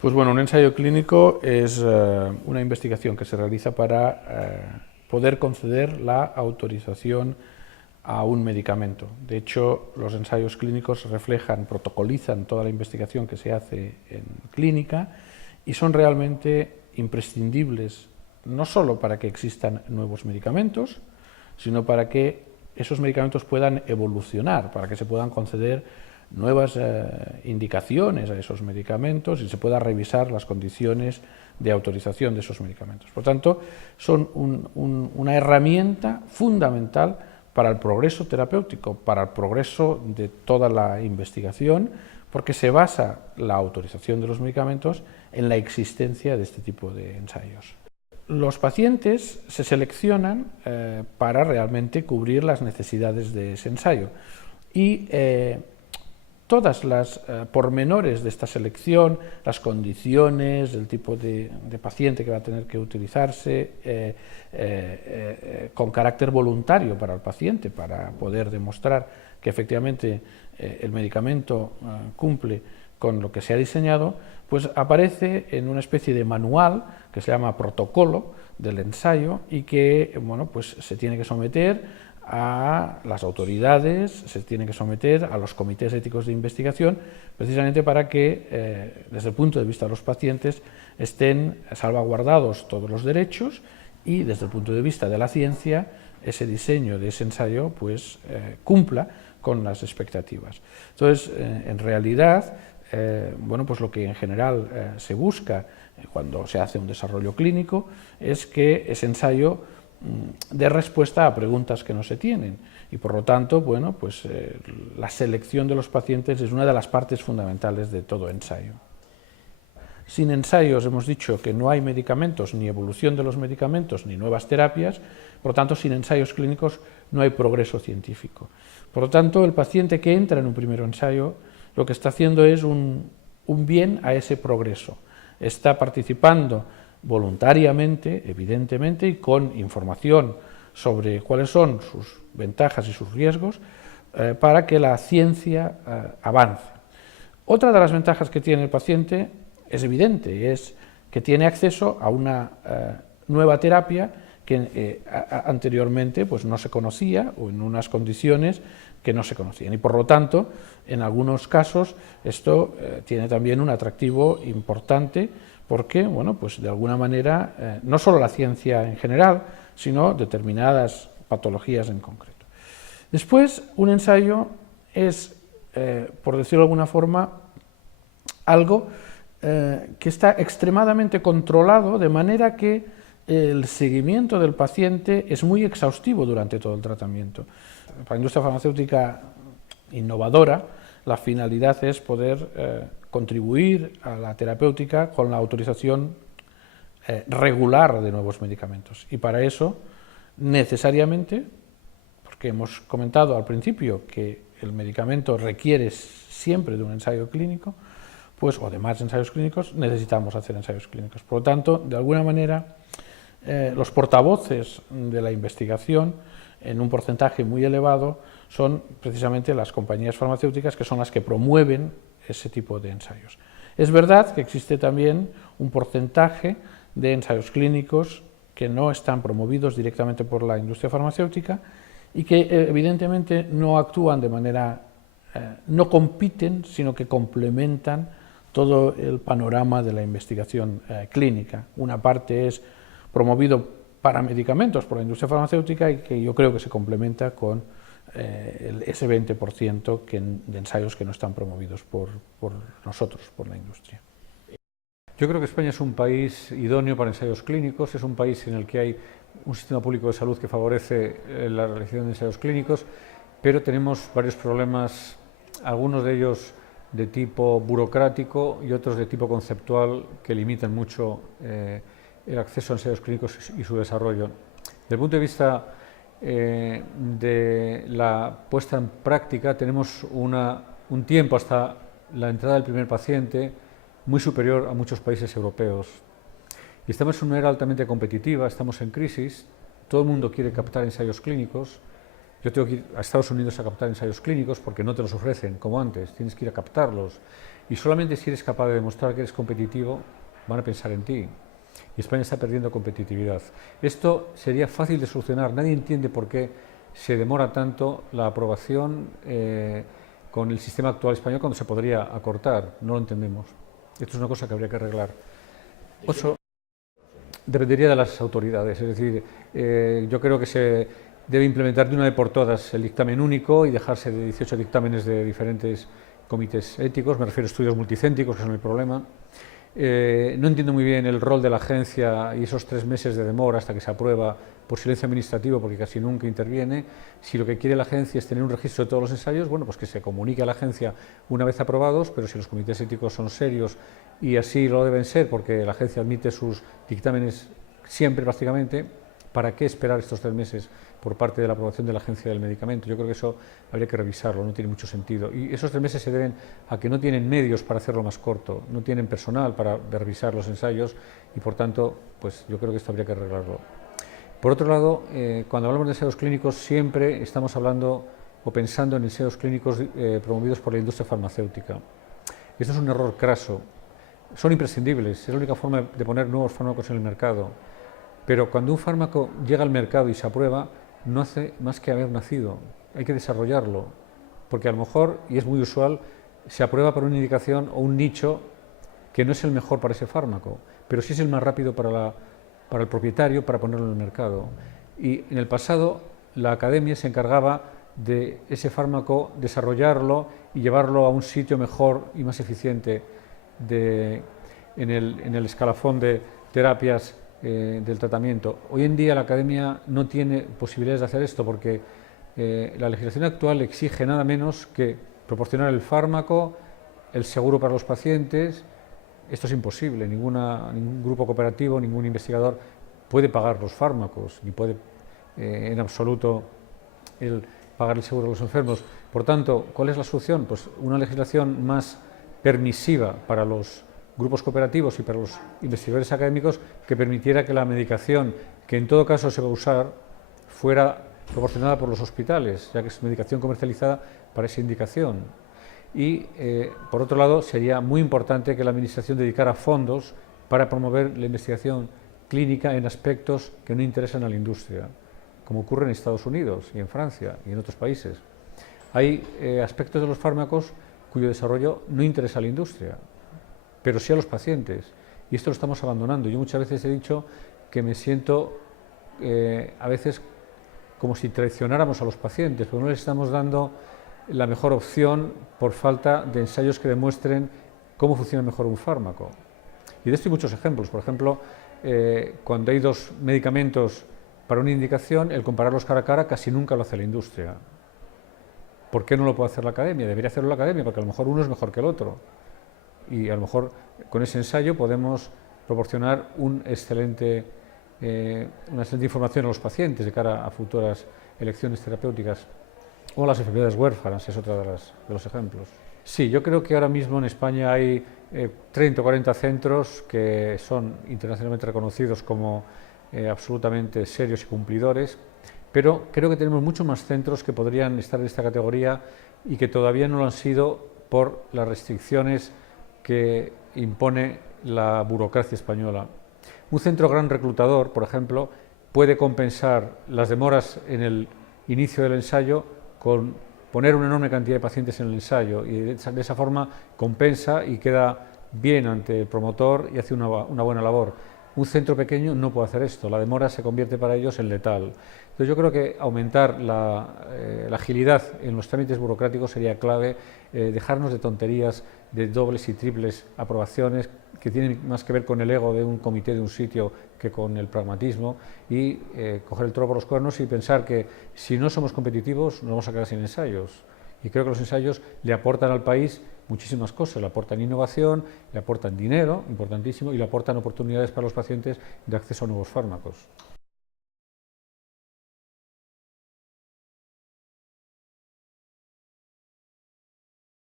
Pues bueno, un ensayo clínico es una investigación que se realiza para poder conceder la autorización a un medicamento. De hecho, los ensayos clínicos reflejan, protocolizan toda la investigación que se hace en clínica y son realmente imprescindibles no solo para que existan nuevos medicamentos, sino para que esos medicamentos puedan evolucionar, para que se puedan conceder nuevas indicaciones a esos medicamentos y se pueda revisar las condiciones de autorización de esos medicamentos. Por tanto, son una herramienta fundamental para el progreso terapéutico, para el progreso de toda la investigación, porque se basa la autorización de los medicamentos en la existencia de este tipo de ensayos. Los pacientes se seleccionan para realmente cubrir las necesidades de ese ensayo y todas las pormenores de esta selección, las condiciones, el tipo de paciente que va a tener que utilizarse, con carácter voluntario para el paciente, para poder demostrar que efectivamente el medicamento cumple con lo que se ha diseñado, pues aparece en una especie de manual que se llama protocolo del ensayo y que bueno, pues se tiene que someter a las autoridades, se tiene que someter a los comités éticos de investigación, precisamente para que, desde el punto de vista de los pacientes, estén salvaguardados todos los derechos y, desde el punto de vista de la ciencia, ese diseño de ese ensayo pues, cumpla con las expectativas. Entonces, en realidad, bueno, pues lo que en general se busca cuando se hace un desarrollo clínico es que ese ensayo dé respuesta a preguntas que no se tienen y por lo tanto, bueno, pues la selección de los pacientes es una de las partes fundamentales de todo ensayo. Sin ensayos hemos dicho que no hay medicamentos, ni evolución de los medicamentos, ni nuevas terapias, por lo tanto sin ensayos clínicos no hay progreso científico. Por lo tanto, el paciente que entra en un primer ensayo lo que está haciendo es un bien a ese progreso, está participando voluntariamente, evidentemente, y con información sobre cuáles son sus ventajas y sus riesgos para que la ciencia avance. Otra de las ventajas que tiene el paciente es evidente, y es que tiene acceso a una nueva terapia que anteriormente pues, no se conocía o en unas condiciones que no se conocían. Y por lo tanto, en algunos casos, esto tiene también un atractivo importante porque, bueno, pues de alguna manera, no solo la ciencia en general, sino determinadas patologías en concreto. Después, un ensayo es, por decirlo de alguna forma, algo que está extremadamente controlado, de manera que el seguimiento del paciente es muy exhaustivo durante todo el tratamiento. Para la industria farmacéutica innovadora, la finalidad es poder contribuir a la terapéutica con la autorización regular de nuevos medicamentos. Y para eso, necesariamente, porque hemos comentado al principio que el medicamento requiere siempre de un ensayo clínico, pues, o de más ensayos clínicos, necesitamos hacer ensayos clínicos. Por lo tanto, de alguna manera, los portavoces de la investigación, en un porcentaje muy elevado, son precisamente las compañías farmacéuticas que son las que promueven ese tipo de ensayos. Es verdad que existe también un porcentaje de ensayos clínicos que no están promovidos directamente por la industria farmacéutica y que evidentemente no actúan de manera, no compiten, sino que complementan todo el panorama de la investigación clínica. Una parte es promovido para medicamentos por la industria farmacéutica y que yo creo que se complementa con ese 20% de ensayos que no están promovidos por nosotros, por la industria. Yo creo que España es un país idóneo para ensayos clínicos, es un país en el que hay un sistema público de salud que favorece la realización de ensayos clínicos, pero tenemos varios problemas, algunos de ellos de tipo burocrático y otros de tipo conceptual que limitan mucho el acceso a ensayos clínicos y su desarrollo. Desde el punto de vista de la puesta en práctica, tenemos un tiempo hasta la entrada del primer paciente muy superior a muchos países europeos. Y estamos en una era altamente competitiva, estamos en crisis, todo el mundo quiere captar ensayos clínicos, Yo tengo que ir a Estados Unidos a captar ensayos clínicos porque no te los ofrecen como antes, tienes que ir a captarlos. Y solamente si eres capaz de demostrar que eres competitivo, van a pensar en ti. Y España está perdiendo competitividad. Esto sería fácil de solucionar. Nadie entiende por qué se demora tanto la aprobación con el sistema actual español cuando se podría acortar. No lo entendemos. Esto es una cosa que habría que arreglar. Eso dependería de las autoridades. Es decir, yo creo que se debe implementar de una vez por todas el dictamen único y dejarse de 18 dictámenes de diferentes comités éticos. Me refiero a estudios multicéntricos, que son el problema. No entiendo muy bien el rol de la agencia y esos 3 meses de demora hasta que se aprueba por silencio administrativo, porque casi nunca interviene. Si lo que quiere la agencia es tener un registro de todos los ensayos, bueno, pues que se comunique a la agencia una vez aprobados, pero si los comités éticos son serios y así lo deben ser, porque la agencia admite sus dictámenes siempre prácticamente, ¿para qué esperar estos 3 meses por parte de la aprobación de la agencia del medicamento? Yo creo que eso habría que revisarlo, no tiene mucho sentido. Y esos 3 meses se deben a que no tienen medios para hacerlo más corto, no tienen personal para revisar los ensayos y, por tanto, pues yo creo que esto habría que arreglarlo. Por otro lado, cuando hablamos de ensayos clínicos siempre estamos hablando o pensando en ensayos clínicos promovidos por la industria farmacéutica. Esto es un error craso. Son imprescindibles, es la única forma de poner nuevos fármacos en el mercado. Pero cuando un fármaco llega al mercado y se aprueba, no hace más que haber nacido, hay que desarrollarlo, porque a lo mejor, y es muy usual, se aprueba para una indicación o un nicho que no es el mejor para ese fármaco, pero sí es el más rápido para el propietario para ponerlo en el mercado. Y en el pasado la academia se encargaba de ese fármaco, desarrollarlo y llevarlo a un sitio mejor y más eficiente en el escalafón de terapias del tratamiento. Hoy en día la academia no tiene posibilidades de hacer esto porque la legislación actual exige nada menos que proporcionar el fármaco, el seguro para los pacientes. Esto es imposible, ningún grupo cooperativo, ningún investigador puede pagar los fármacos, ni puede en absoluto pagar el seguro de los enfermos. Por tanto, ¿cuál es la solución? Pues una legislación más permisiva para los grupos cooperativos y para los investigadores académicos que permitiera que la medicación, que en todo caso se va a usar, fuera proporcionada por los hospitales, ya que es medicación comercializada para esa indicación. Y, por otro lado, sería muy importante que la Administración dedicara fondos para promover la investigación clínica en aspectos que no interesan a la industria, como ocurre en Estados Unidos y en Francia y en otros países. Hay aspectos de los fármacos cuyo desarrollo no interesa a la industria, pero sí a los pacientes, y esto lo estamos abandonando. Yo muchas veces he dicho que me siento a veces como si traicionáramos a los pacientes, porque no les estamos dando la mejor opción por falta de ensayos que demuestren cómo funciona mejor un fármaco. Y de esto hay muchos ejemplos. Por ejemplo, cuando hay 2 medicamentos para una indicación, el compararlos cara a cara casi nunca lo hace la industria. ¿Por qué no lo puede hacer la academia? Debería hacerlo la academia, porque a lo mejor uno es mejor que el otro. Y a lo mejor con ese ensayo podemos proporcionar una excelente información a los pacientes de cara a futuras elecciones terapéuticas. O las enfermedades huérfanas es otra de los ejemplos. Sí, yo creo que ahora mismo en España hay 30 o 40 centros que son internacionalmente reconocidos como absolutamente serios y cumplidores, pero creo que tenemos muchos más centros que podrían estar en esta categoría y que todavía no lo han sido por las restricciones que impone la burocracia española. Un centro gran reclutador, por ejemplo, puede compensar las demoras en el inicio del ensayo con poner una enorme cantidad de pacientes en el ensayo, y de esa forma compensa y queda bien ante el promotor y hace una buena labor. Un centro pequeño no puede hacer esto, la demora se convierte para ellos en letal. Entonces yo creo que aumentar la agilidad en los trámites burocráticos sería clave, dejarnos de tonterías, de dobles y triples aprobaciones que tienen más que ver con el ego de un comité de un sitio que con el pragmatismo, y coger el toro por los cuernos y pensar que si no somos competitivos nos vamos a quedar sin ensayos. Y creo que los ensayos le aportan al país muchísimas cosas, le aportan innovación, le aportan dinero, importantísimo, y le aportan oportunidades para los pacientes de acceso a nuevos fármacos.